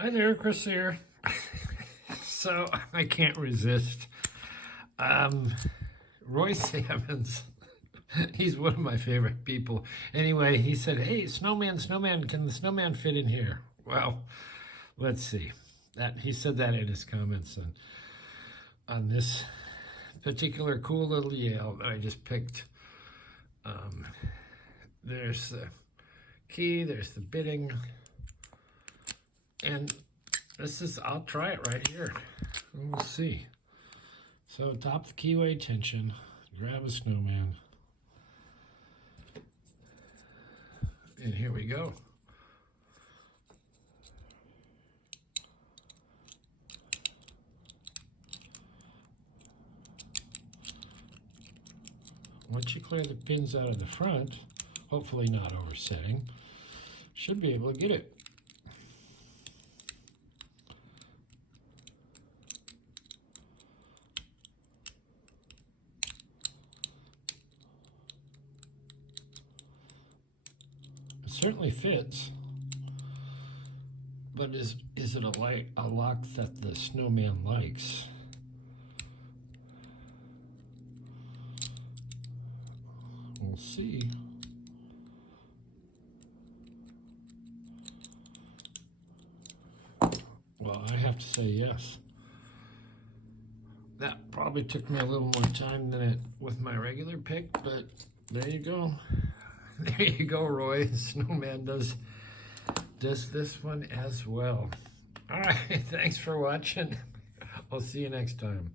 Hi there, Chris here. So I can't resist. Roy Salmons, he's one of my favorite people. Anyway, he said, "Hey, snowman, can the snowman fit in here?" Well, let's see. That he said that in his comments on this particular cool little Yale that I just picked. There's the key, there's the bitting, and I'll try it right here. We'll see. So top the keyway tension, grab a snowman, and here we go. Once you clear the pins out of the front, hopefully not oversetting, should be able to get it. It certainly fits, but is it a lock that the snowman likes? We'll see. Well, I have to say yes. That probably took me a little more time than it with my regular pick, but there you go. There you go, Roy. Snowman does this one as well. All right, thanks for watching. I'll see you next time.